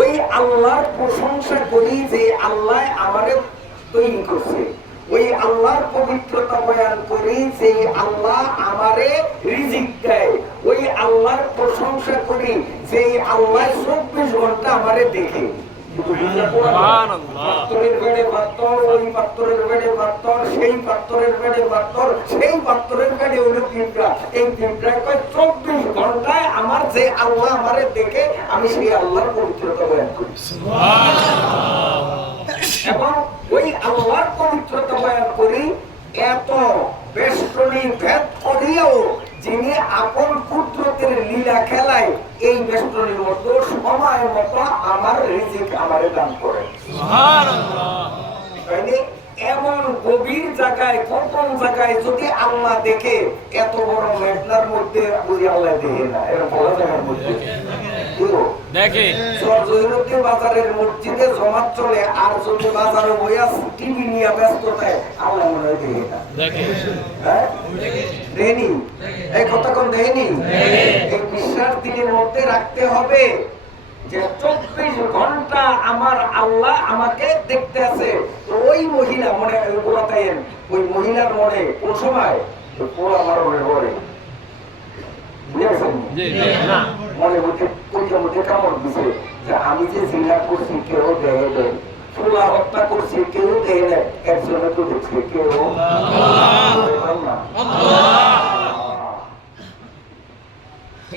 ওই আল্লাহর প্রশংসা করি যে আল্লাহ আমারে তৈরি করছে, ওই আল্লাহর পবিত্রতা বয়ান করি যে আল্লাহ আমারে রিজিক দেয়, ওই আল্লাহর প্রশংসা করি যে আল্লাহ 24 ঘন্টা আমারে দেখে। পাত্রের বেড়ে পাত্তর, ওই পাত্রের বেড়ে পাত্তর, সেই পাত্রের বেড়ে পাত্তর, সেই পাত্রের বেড়ে হলো পিঁপড়া। এই পিঁপড়ায় 24 ঘন্টায় আমার যে আল্লাহ আমারে দেখে, আমি সেই আল্লাহর পবিত্রতা বয়ান করি এবং ওই আল্লাহর পবিত্রতা বয়ান করি। এত বেষ্টনী ভেদ করিয়াও যিনি আপন কুদরতের লীলা খেলায় এই বেষ্টনীর মতো সময় মতো আমার রিজিক আমারে দান করেন। এমন গভীর জায়গায়, গোপন জায়গায় যদি আল্লাহ দেখে, এত বড় মেঘনার মধ্যে বুঝি আল্লাহ দেখে না, এরকম বড় জায়গার মধ্যে দেখে। বাজারের মসজিদে জমা চলে, আর যদি বাজারে বইয়া টিভি নিয়ে ব্যস্ততায় আল্লাহ মনে হয় দেখে না, হ্যাঁ দেখেনি? এই কথা কোন দেখেনি? এই বিশ্বাস দিনের মধ্যে রাখতে হবে যে 24 ঘন্টা আমার আল্লাহ আমাকে দেখতে আছে। তো ওই মহিলা মনে বলাতেন, ওই মহিলার মনে কোন সময় পুরো আমার মনে পড়ে মনে মধ্যে কোনটার মধ্যে কামড় দিছে যে আমি যে জিনা করছি কেউ দেয় দেয়, চুলা হত্যা করছি কেউ দেয় না, একজনে তো দেখছে কেউ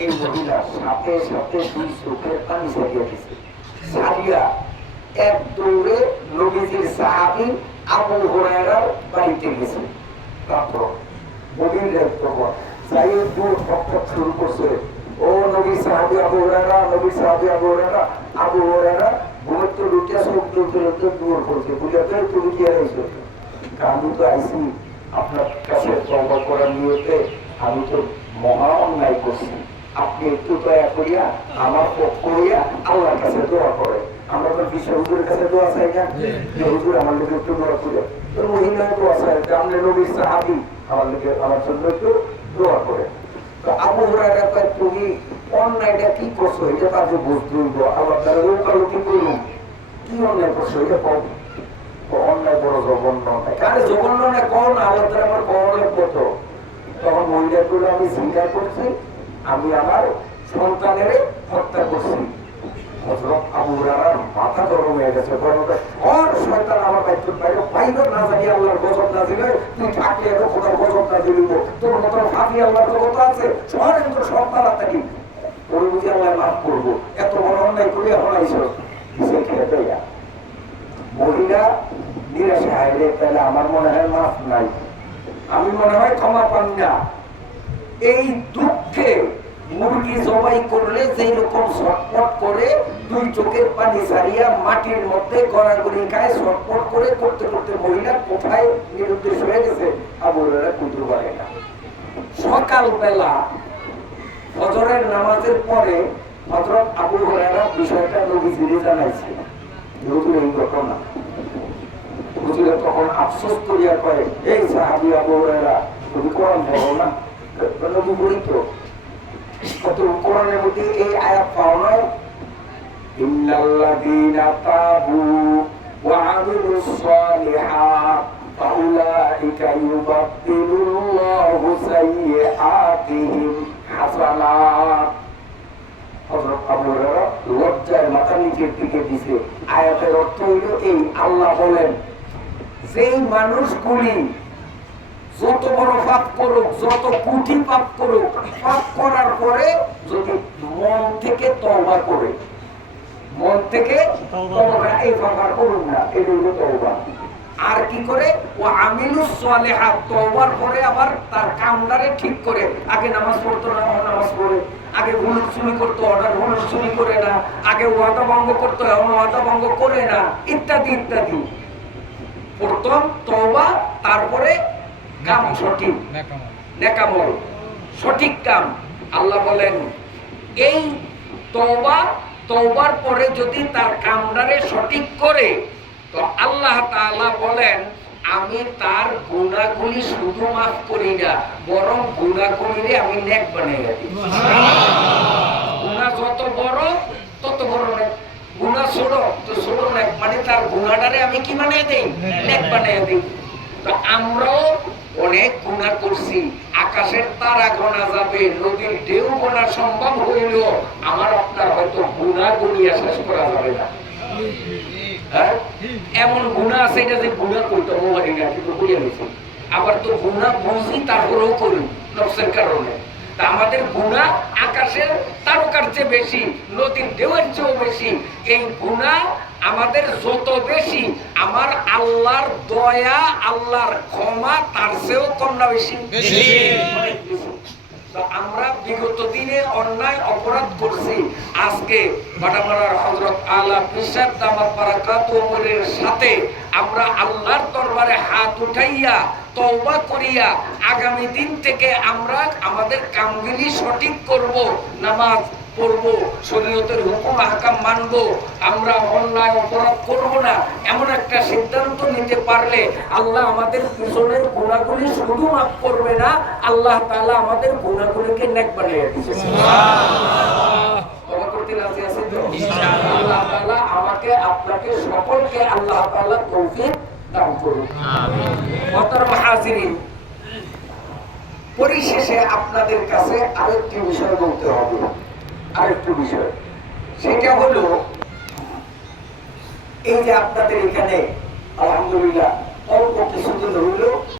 এই মহিলা সাথে সাথে দুই চোখের পানি ঝরিয়ে দিছে। সারিয়া এক দৌড়ে নবীজির সাহাবী আবু হুরায়রার বাড়িতে গেছে। তারপর গভীর রাত যাই দূর হত্যা শুরু করছে। ও নবী সাহাবী আবু হুরায়রা, নবী সাহাবী আবু হুরায়রা। আবু হুরায়রা ঘুমন্ত লুটিয়া চোখ তুলতে দূর করছে, বুঝাতে তুমি কি আইছো? আমি তো আইসি আপনার কাছে তওবা করার নিয়তে, আমি তো মহা অন্যায় করছি, আপনি একটু দয়া করিয়া আমার পক্ষ হইয়া আল্লাহর কাছে দোয়া করে। আমরা তো বিশ্ব হুজুরের কাছে দোয়া চাই না যে হুজুর আমার লোক একটু দোয়া করে, তো মহিলা দোয়া চাই আপনি নবীর সাহাবী, আমার লোকে আমার জন্য একটু দোয়া করে। তো আবু হুরায়রা কয় তুমি অন্যায়টা কি করছো, এটা তার যে বুঝতে হইব, আল্লাহ তারা ওকালতি করুন কি অন্যায় করছো, এটা কম অন্যায় বড় জঘন্য অন্যায়। কারে জঘন্য না কম না, আল্লাহ তারা আমার কমলের মতো। তখন মহিলা করে আমি স্বীকার করছি আমি আমার সন্তানের হত্যা করছি। হযরত আবু হুরায়রার মাথা গরম হয়ে গেছে, আর শয়তান আমার বাইরে পাইল না জানি আল্লাহর গজব না দিলে, তুই থাকলে এত খোদার গজব না দিলিব, তোর মতো ফাঁকি আল্লাহর জগৎ আছে, সরেন্দ্র সব তাড়াতাড়ি ওই বুঝি আল্লাহ মাফ করবো, এত বড় অন্যায় করি এখন আইস মহিলা নিরাশা হাইলে, তাহলে আমার মনে হয় মাফ নাই, আমি মনে হয় ক্ষমা পান না। এই দুঃখে মুরগি জবাই করলে যেই রকম ছটফট করে, দুই চোখের পানি ছাড়িয়া মাটির মধ্যে গড়াগড়ি খায়, ছটফট করে করতে করতে মহিলা কোথায় নিরুদ্দেশ হয়ে গেছে, আবু হুরায়রা কুতুর পারে না। সকালবেলা ফজরের নামাজের পরে হযরত আবু হুরায়রা বিষয়টা নবীজিকে জানাইছে, হুজুর এই ঘটনা। হুজুর তখন আফসোস করিয়া কয়, এই সাহাবী আবু হুরায়রা, তুমি কোরআন পড়ো না? নবী বলি তো কত কোরআনের মধ্যে এই আয়াত পাও না, ইন্নাল্লাযীনা তাবু ওয়া আমিলুস সালিহাত ফাউলাইকা ইউবাদদিলুল্লাহু সাইয়্যাতিহিম হাসানাত। হযরত আবু হুরায়রা লজ্জায় মাথা নিচের দিকে দিছে। আয়াতের অর্থ হইল এই, আল্লাহ বলেন যেই মানুষগুলি যত বড় পাপ করুক, যত কোটি পাপ করুক, পাপ করার পরে যদি মন থেকে তওবা করে, মন থেকে তওবা, এই পাপ আর করুন না, এটা হলো তওবা। আর কি করে? ও আমিলুস সালিহাত, তওবার পরে আবার তার কামটারে ঠিক করে, আগে নামাজ পড়তো না নামাজ পড়ে, আগে ভুল চুরি করতো অর্ডার ভুল চুরি করে না, আগে ওয়াদা ভঙ্গ করতো এখন ওয়াদা ভঙ্গ করে না, ইত্যাদি ইত্যাদি। প্রথম তওবা, তারপরে কাম সঠিক, নেকামল সঠিক কাম। আল্লাহ বলেন এই তওবার পরে যদি তার কামটারে সঠিক করে, তো আল্লাহ তাআলা বলেন আমি তার গুনাহগুলি শুধু মাফ করি না, বরং গুনাহগুলিরে আমি নেক বানাইয়া দিই। গুনাহ যত বড় তত বড় নেক, গুনাহ ছোট তো ছোট নেক, মানে তার গুনাহটারে আমি কি বানাইয়া দেই? নেক বানাইয়া দিই। তো আমরাও অনেক গুনাহ করছি, আকাশের তারা গোনা যাবে, নদীর ঢেউ গোনা সম্ভব হইল, আমার আপনার হয়তো গুনাহ গুনিয়া শেষ করা যাবে না। এমন গুনাহ আছে এটা যে গুনাহ করতে পারি না, কিন্তু বুঝে নিছি। আবার তো গুনাহ বুঝি তারপরেও করি নফসের কারণে। তা আমাদের গুনাহ আকাশের তারকার চেয়ে বেশি, নদীর ঢেউয়ের চেয়েও বেশি। এই গুনাহ আমাদের যত বেশি, আমার আল্লাহর দয়া, আল্লাহর ক্ষমা তার চেয়েও কম না বেশি? অনেক বেশি। তো আমরা বিগত দিনে অন্যায় অপরাধ করছি, আজকে বাটামারার হযরত আলা পিসাব দামাত বারাকাতুহুর সাথে আমরা আল্লাহর দরবারে হাত উঠাইয়া তওবা করিয়া আগামী দিন থেকে আমরা আমাদের কামগুলি সঠিক করব, নামাজ পড়ব, শরীয়তের হুকুম আহকাম মানব, আমরা অন্যায় অপরাধ করব না, এমন একটা সিদ্ধান্ত নিতে পারলে আল্লাহ আমাদের পিছনের গুনাহগুলি শুধু মাফ করবে না, আল্লাহ তাআলা আমাদের গুনাহগুলিকে নেক বানিয়ে দিবেন। সুবহানাল্লাহ। তওবা করতে রাজি আছেন তো? ইনশাআল্লাহ। আল্লাহ তাআলা আমাকে আপনাকে সকলকে আল্লাহ তাআলা তৌফিক দান করুন। আমিন। মুহতারাম হাজিরিন, পরিশেষে আপনাদের কাছে আরেকটি বিষয় বলতে হবে, আরেকটি বিষয়, সেটা হলো এই যে আপনাদের এখানে আলহামদুলিল্লাহ অল্প কিছুদিন হইল